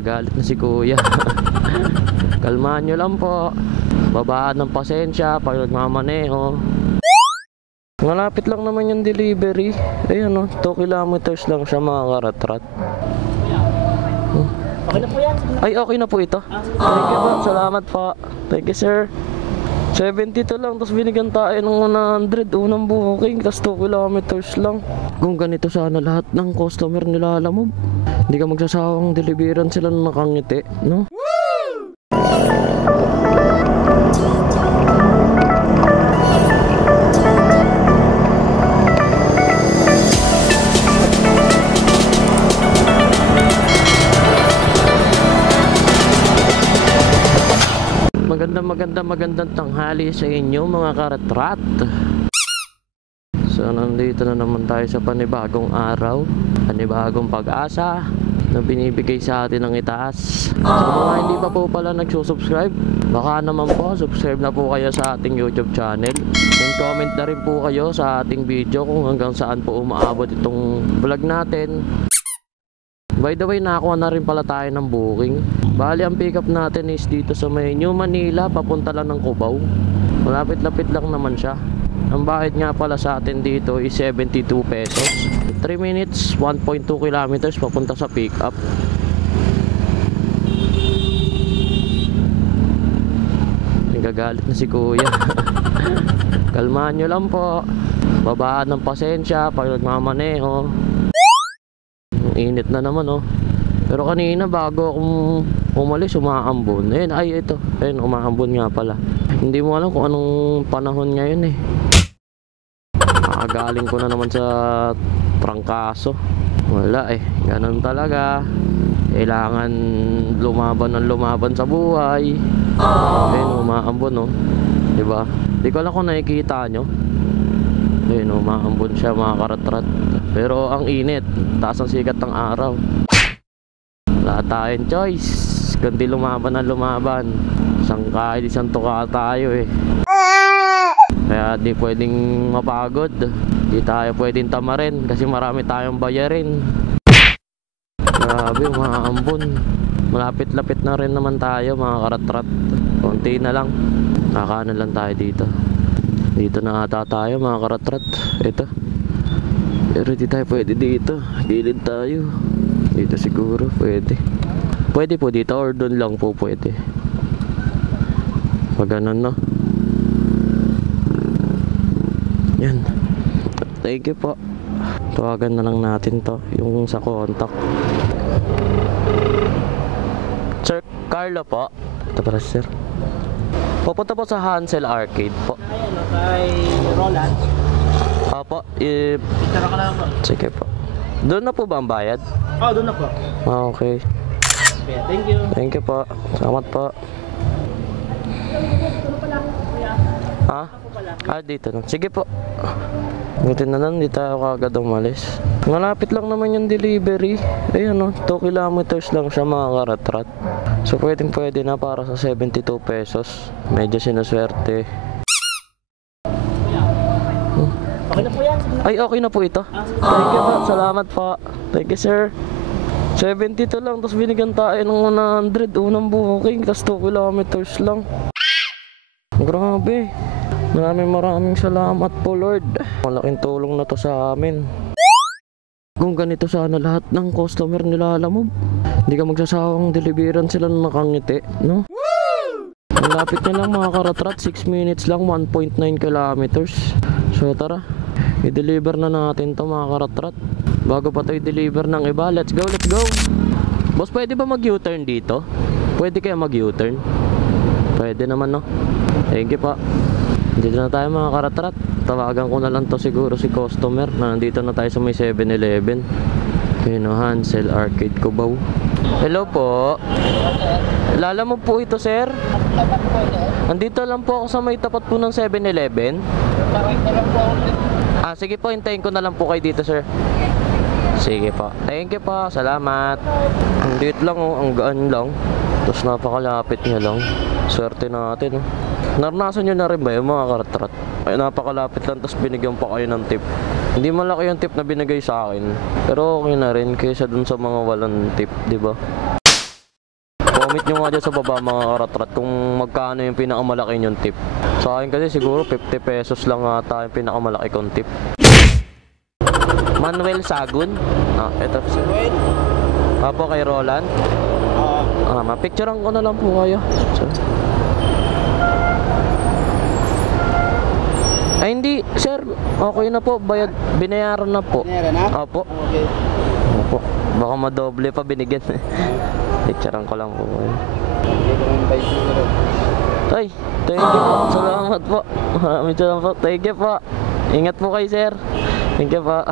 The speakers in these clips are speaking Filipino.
Nagagalit na si kuya. Kalmahan nyo lang po. Babaan ng pasensya pag nagmamaneho. Malapit lang naman yung delivery. Ayan o, 2 kilometers lang siya mga karatrat. Okay na po yan. Ay, okay na po ito. Thank you po, salamat po. Thank you sir. 72 lang, tapos binigyan tayo ng 100 unang booking, tapos 2 kilometers lang. Kung ganito sana lahat ng customer nilalamog, hindi ka magsasawang deliveran sila na nakangiti, no? Magandang tanghali sa inyo mga karatrat. So nandito na naman tayo sa panibagong araw, panibagong pag-asa na binibigay sa atin ng itaas. Sa mga hindi pa po pala nagsusubscribe, baka naman po subscribe na po kayo sa ating YouTube channel, and comment na rin po kayo sa ating video kung hanggang saan po umaabot itong vlog natin. By the way, nakakuha na rin pala tayo ng booking. Bali, ang pick up natin is dito sa may New Manila, papunta lang ng Cubao. Malapit-lapit lang naman siya. Ang bayad nga pala sa atin dito is 72 pesos. 3 minutes, 1.2 kilometers papunta sa pick up. Nagagalit na si kuya. Kalmahan nyo lang po. Babaan ng pasensya pag nagmamaneho. Init na naman oh. Pero kanina bago akong umalis, umaambon. Ayun, ay ito. Ayun, umaambon nga pala. Hindi mo alam kung anong panahon ngayon eh. Galing ko na naman sa trangkaso. Wala eh. Ganun talaga. Kailangan lumaban ng lumaban sa buhay. Ayun, umaambon oh. Diba? Di ko alam kung nakikita nyo. Ayun, umaambon siya mga karatrat. Pero ang init, taas ang sikat ng araw. Wala tayong choice, kundi lumaban ang lumaban. Isang kahit isang tuka tayo eh. Kaya di pwedeng mapagod. Di tayo pwedeng tamarin kasi marami tayong bayarin. Grabe, umaambon. Malapit-lapit na rin naman tayo mga karatrat. Konti na lang. Kakanan lang tayo dito. Dito na ata tayo mga karatrat. Ito. Pero di tayo pwede dito. Gilid tayo. Dito siguro pwede. Pwede po dito or doon lang po pwede. Pag ganun no. Yan. Thank you po. Tawagan na lang natin to. Yung sa contact. Sir Carlo po. Ito para sir. Pupunta po sa Hansel Arcade po. Ayan o, kay Roland. Opo, Tara ka na po. sige po. Doon na po ba ang bayad? Oh, doon na po. Okay. Okay, thank you. Thank you po. Salamat po. Ha? Dito na. Sige po. Buti na lang, di tayo kagad umalis. Malapit lang naman yung delivery. Ayan o, 2 kilometers lang siya mga karatrat. So pwedeng pwede na para sa 72 pesos. Medyo sinuswerte. Okay na po yan. Ay, okay na po ito. Thank you po, salamat po. Thank you sir. 72 lang, tapos binigyan tayo ng 100 unang booking, tapos 2 kilometers lang. Grabe. Maraming salamat po Lord. Malaking tulong na to sa amin. Kung ganito sana lahat ng customer nilalamog, hindi ka magsasawang deliveran sila na nakangiti, no? Malapit na lang mga karatrat, 6 minutes lang, 1.9 kilometers. So tara, i-deliver na natin to mga karatrat. Bago pa to i-deliver ng iba, let's go, let's go. Boss, pwede ba mag-U-turn dito? Pwede kaya mag-U-turn? Pwede naman no. Thank you pa. Dito na tayo mga karatrat. Tawagan ko na lang to siguro si customer na nandito na tayo sa may 7-Eleven. Yun o, Hansel Arcade Cubao. Hello po. Lala mo po ito sir? Andito lang po ako sa may tapat po ng 7-Eleven. Sige po, hintayin ko na lang po kayo dito sir. Sige po. Thank you po. Salamat. Ang liit lang oh, ang gaan lang. Tapos napakalapit niya lang. Swerte natin oh. Naranasan nyo na rin ba yung mga karatrat? Ay, napakalapit lang tapos binigyan pa kayo ng tip. Hindi malaki yung tip na binigay sa akin. Pero okay na rin kaysa dun sa mga walang tip, di ba? Comment nyo nga dyan sa baba mga karatrat kung magkano yung pinakamalaki yung tip. Sa akin kasi siguro 50 pesos lang ata yung pinakamalaki kong tip. Manuel Sagun. Ito. Wait. Apo kay Roland. Mapicturean ko na lang po kayo. So. Ay hindi, sir. Okay na po. Binayaran na po. Meron na? Apo. Okay. Opo. Baka madoble pa binigyan. Picturean ko lang po kayo. Ay, thank you po. Salamat po. Maraming salamat po. Thank you po. Ingat po kayo, sir. Thank you po.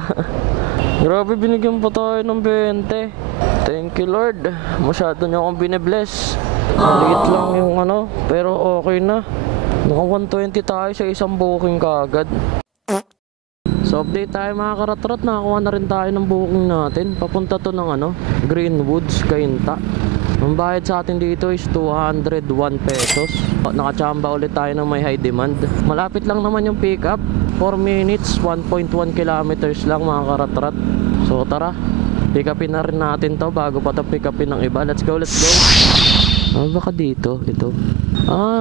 Grabe, binigyan pa tayo ng 20. Thank you, Lord. Masyado niyo akong binibless. Maliit lang yung ano, pero okay na. Naka 120 tayo sa isang booking kaagad. So update tayo mga karatrat, nakakuha na rin tayo ng booking natin. Papunta to ng ano, Greenwoods, Cainta. Ang bayad sa atin dito is 201 pesos. Nakachamba ulit tayo ng may high demand. Malapit lang naman yung pick up. 4 minutes, 1.1 kilometers lang mga karatrat. So tara, pick upin na rin natin to bago pa to pick upin ng iba. Let's go, let's go. Baka dito, ito.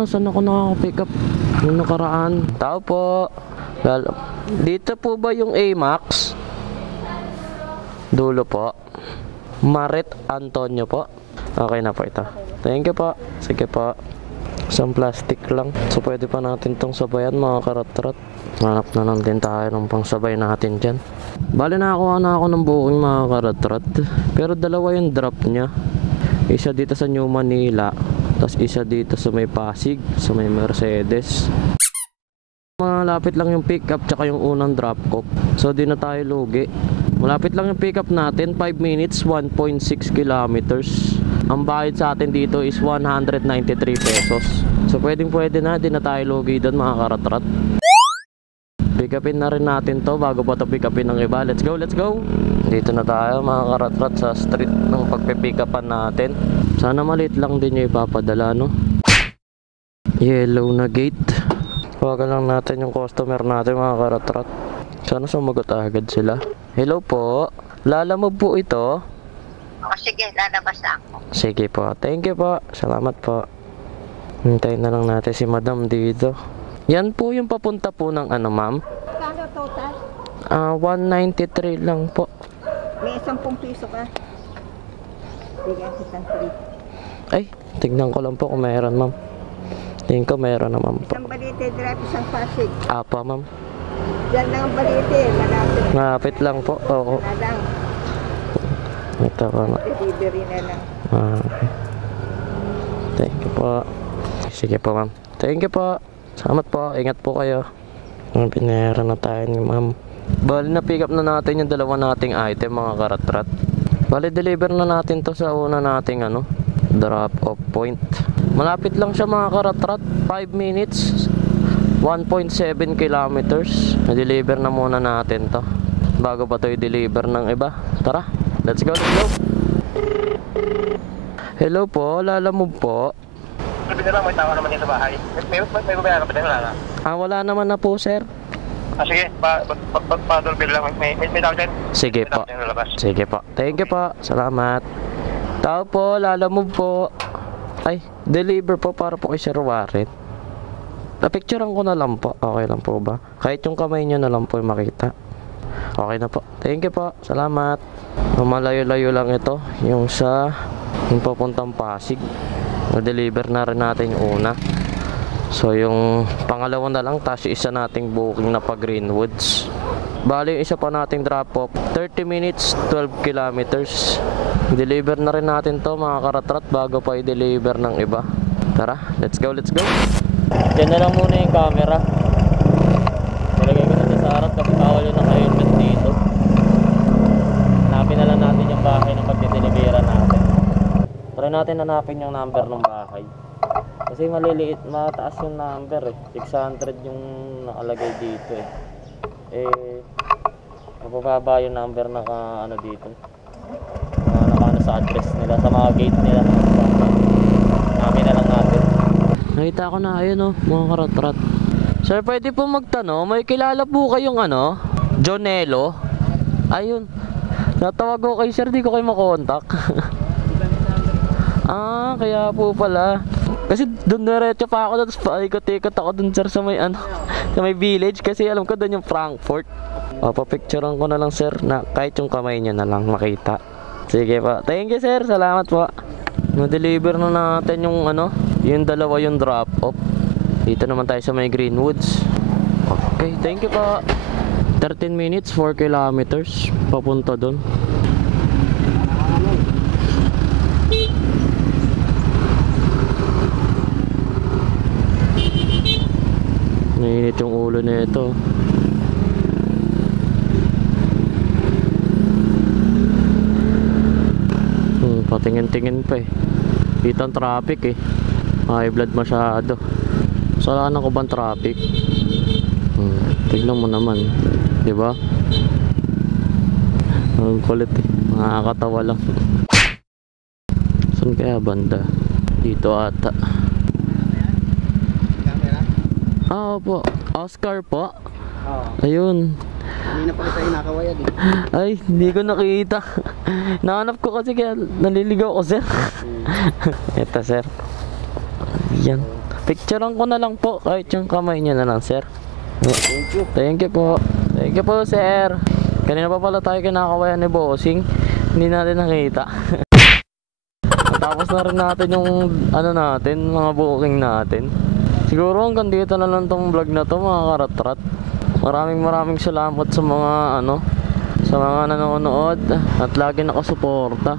Saan ako nakaka-pick up? Yung nakaraan. Tao po. Dito po ba yung A-Max? Dulo po. Marit Antonio po. Okay na po ito. Thank you po. Sige po. Isang plastic lang. So pwede pa natin tong sabayan mga karatrat. Hanap na lang din tayo ng pangsabay natin dyan. Bali nakakuha na ako ng booking mga karatrat. Pero dalawa yung drop nya. Isa dito sa New Manila, tapos isa dito sa may Pasig, sa may Mercedes. Malapit lang yung pick up tsaka yung unang drop off. So di na tayo lugi. Malapit lang yung pick up natin, 5 minutes, 1.6 kilometers. Ang bayad sa atin dito is 193 pesos. So pwede na, di na tayo lugi doon mga karatrat. Pick upin na rin natin to bago pa to pick upin ng iba. Let's go, let's go. Dito na tayo mga karatrat sa street ng pagpipick upan natin. Sana maliit lang din yung ipapadala, no? Yellow na gate. Tawagan lang natin yung customer natin mga karatrat. Sana sumagot agad sila. Hello po. Lalamove po ito. Sige, lalabas na ako. Sige po. Thank you po. Salamat po. Hintayin na lang natin si madam dito. Yan po yung papunta po ng ano ma'am. Kano total? 193 lang po. May 10 piso ka. Bigyan kitang 3. Ay, tignan ko lang po kung mayroon ma'am. Tingin ko mayroon naman po. Isang balite, drive isang Pasig. Apa ma'am. Diyan lang ang balite, malapit. Malapit lang po. Oo. Na lang. Ito ko na. Delivery na lang. Thank you po. Sige po ma'am. Thank you po. Salamat po. Ingat po kayo. Pinera na tayo ni ma'am. Bali na pick up na natin yung dalawa nating item mga karatrat. Bali deliver na natin to sa una nating ano, drop off point. Malapit lang siya mga karatrat. 5 minutes, 1.7 kilometers. Na-deliver na muna natin to bago pa to i-deliver ng iba. Tara, let's go, let's go. Hello po, Lalamove po. Sabi na lang, may tao naman dito sa bahay. May babayaran ka pa din, wala na? Wala naman na po sir. Sige, pa-doorbell lang. May tao dyan? Sige May po. tao dyan lalabas. Sige po. Thank you po. Salamat. Tao po, Lalamove po. Ay, deliver po para po kay Sir Warren. Napicturean ko na lang po. Okay lang po ba? Kahit yung kamay nyo na lang po yung makita. Okay na po. Thank you po. Salamat. Malayo-layo lang ito. Yung papuntang Pasig. Na-deliver na rin natin yung una. So yung pangalawa na lang, tapos isa nating booking na pa Greenwoods. Bali yung isa pa nating drop off, 30 minutes, 12 kilometers. Deliver na rin natin to mga karatrat bago pa i-deliver ng iba. Tara, let's go, let's go. Diyan na lang muna yung camera. Nilagay ko na sa harap kasi bawal yung naka-helmet dito. Hanapin na lang natin yung bahay ng pagdideliveran natin. Try natin hanapin yung number ng bahay. Kasi maliliit, mataas yung number eh. 600 yung nakalagay dito eh. Mababa yung number na ano dito. Naka sa address nila, sa mga gate nila. Hanapin na lang natin. Nakita ko na, ayun oh, mga karatrat. Sir, pwede po magtanong, may kilala po kayong ano? Jonelo? Ayun. Natawag ko kay sir, di ko kayo makontak. Ah, kaya po pala. Kasi doon diretso pa ako, tapos paikot-ikot ako doon sir sa may ano, sa may village kasi alam ko doon yung Frankfurt. O, papicturean ko na lang sir na kahit yung kamay niya na lang makita. Sige pa. Thank you sir, salamat po. Na-deliver na natin yung ano, yung dalawa yung drop off. Dito naman tayo sa may Greenwoods. Okay, thank you po. 13 minutes, 4 kilometers papunta doon. Mainit yung ulo na ito. Patingin-tingin pa eh. Kita ang traffic eh. High blood masyado. Salanan ko bang traffic? Tignan mo naman. Diba? Ang kulit eh. Nakakatawa lang. Saan kaya banda? Dito ata. Ah, opo. Oscar po. Ayun. Hindi na pa kita inakawayad eh. Ay, hindi ko nakita. Nahanap ko kasi kaya naliligaw ko sir. Ito sir. Yan. Picturean ko na lang po kahit yung kamay niya na lang sir. Thank you. Thank you po. Thank you po sir. Kanina pa pala tayo kinakawayan ni Bossing. Hindi natin nakita. Tapos na rin natin yung ano natin, mga booking natin. Siguro hanggang dito na lang tong vlog na to mga karatrat. Maraming salamat sa mga ano, sa mga nanonood at lagi nakasuporta.